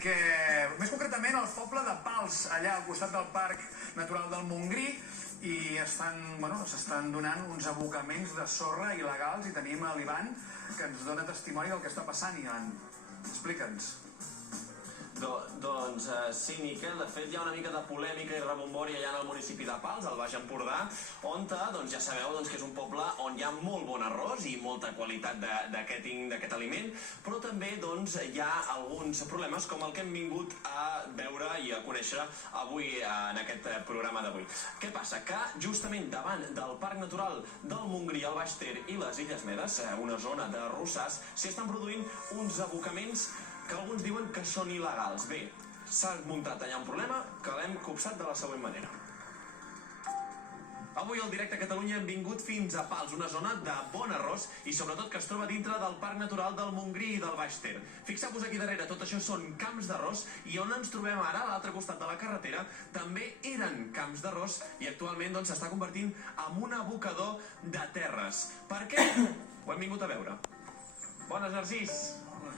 perquè, més concretament, al poble de Pals, allà al costat del Parc Natural del Montgrí, i s'estan donant uns abocaments de sorra il·legals, i tenim l'Ivan, que ens dona testimoni del que està passant. Ivan, explica'ns. Doncs sí, Miquel, de fet hi ha una mica de polèmica i rebombori allà en el municipi de Pals, al Baix Empordà, on ja sabeu que és un poble on hi ha molt bon arròs i molta qualitat d'aquest aliment, però també hi ha alguns problemes com el que hem vingut a veure i a conèixer avui en aquest programa d'avui. Què passa? Que justament davant del Parc Natural del Montgrí, el Baix Ter i les Illes Medes, una zona de rossars, s'hi estan produint uns abocaments que alguns diuen que són il·legals. Bé, s'ha muntat allà un problema que l'hem copsat de la següent manera. Avui al Directe a Catalunya hem vingut fins a Pals, una zona de bon arròs i sobretot que es troba dintre del Parc Natural del Montgrí i del Baix Ter. Fixeu-vos aquí darrere, tot això són camps d'arròs i on ens trobem ara, a l'altre costat de la carretera, també eren camps d'arròs i actualment s'està convertint en un abocador de terres. Per què? Ho hem vingut a veure. Bones, Narcís.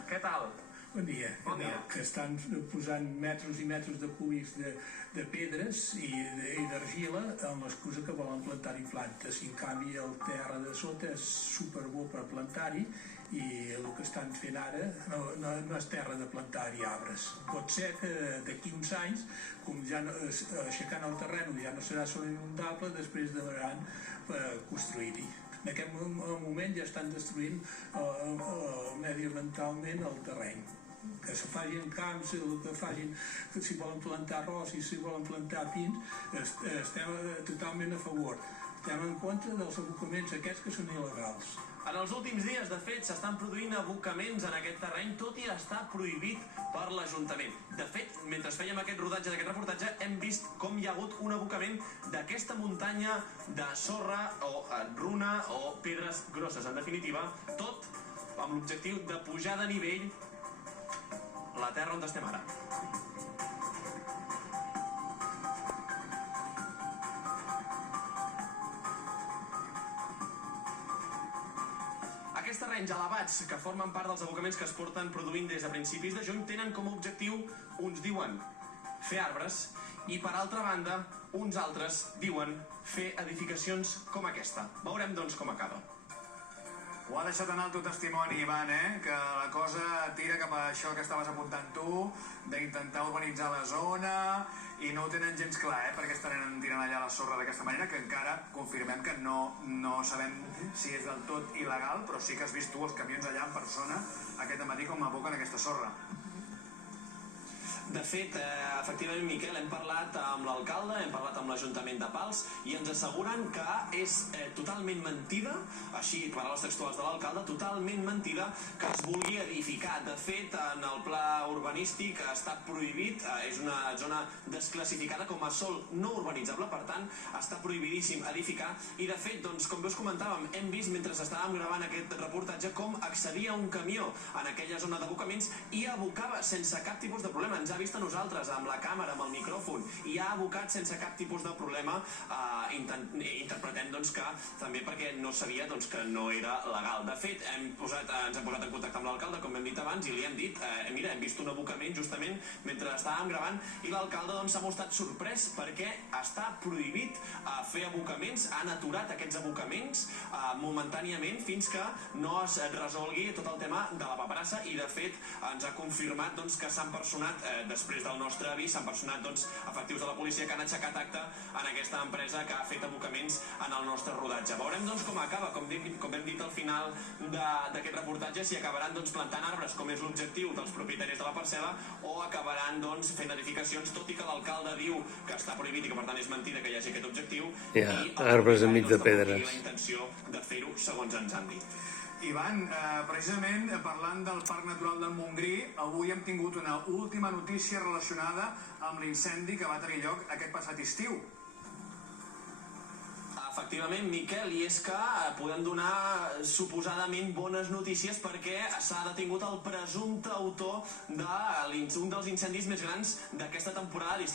Què tal? Bon dia. Que estan posant metres i metres de cúbics de pedres i d'argila amb l'excusa que volen plantar-hi plantes. I en canvi el terra de sota és superbo per plantar-hi i el que estan fent ara no és terra de plantar-hi arbres. Pot ser que d'aquí uns anys, com ja aixecant el terreny ja no serà sol inundable, després demanaran construir-hi. En aquest moment ja estan destruint mediambientalment el terreny. Que se facin camps, el que facin, si volen plantar arròs i si volen plantar pins, estem totalment a favor. Estem en contra dels abocaments aquests que són il·legals. En els últims dies, de fet, s'estan produint abocaments en aquest terreny, tot i estar prohibit per l'Ajuntament. De fet, mentre fèiem aquest rodatge d'aquest reportatge, hem vist com hi ha hagut un abocament d'aquesta muntanya de sorra o runa o pedres grosses. En definitiva, tot amb l'objectiu de pujar de nivell la terra on estem ara. Aquests terrenys elevats que formen part dels abocaments que es porten produint des de principis de juny tenen com a objectiu, uns diuen fer arbres i per altra banda uns altres diuen fer edificacions com aquesta. Veurem doncs com acaba. Ho ha deixat anar el teu testimoni, Ivan, que la cosa tira cap a això que estaves apuntant tu, d'intentar urbanitzar la zona, i no ho tenen gens clar, perquè estan tirant allà la sorra d'aquesta manera, que encara confirmem que no sabem si és del tot il·legal, però sí que has vist tu els camions allà en persona aquest matí com aboquen aquesta sorra. De fet, efectivament, Miquel, hem parlat amb l'alcalde, hem parlat amb l'Ajuntament de Pals i ens asseguren que és totalment mentida, així, paraules textuals de l'alcalde, totalment mentida que es vulgui edificar. De fet, en el pla urbanístic està prohibit, és una zona desclassificada com a sòl no urbanitzable, per tant, està prohibidíssim edificar i, de fet, com bé us comentàvem, hem vist mentre estàvem gravant aquest reportatge com accedia un camió en aquella zona d'abocaments i abocava sense cap tipus de problema. Ens ha vist a nosaltres amb la càmera, amb el micròfon, i ha abocat sense cap tipus de problema. Interpretem que també perquè no sabia que no era legal. De fet, ens hem posat en contacte amb l'alcalde, com hem dit abans, i li hem dit, mira, hem vist un abocament justament mentre estàvem gravant, i l'alcalde s'ha mostrat sorprès perquè està prohibit fer abocaments, han aturat aquests abocaments momentàniament fins que no es resolgui tot el tema de la paperassa, i de fet ens ha confirmat que s'han personat després del nostre avís, s'han personat efectius de la policia que han aixecat acte en aquesta empresa que ha fet abocaments en el nostre rodatge. Veurem com acaba, com hem dit al final d'aquest reportatge, si acabaran plantant arbres, com és l'objectiu dels propietaris de la parcel·la, o acabaran fent edificacions, tot i que l'alcalde diu que està prohibit i que per tant és mentida que hi hagi aquest objectiu. Hi ha arbres enmig de pedres. I la intenció de fer-ho, segons ens han dit. Ivan, precisament parlant del Parc Natural del Montgrí, avui hem tingut una última notícia relacionada amb l'incendi que va tenir lloc aquest passat estiu. Efectivament, Miquel, i és que podem donar suposadament bones notícies perquè s'ha detingut el presumpte autor d'un dels incendis més grans d'aquesta temporada d'estiu.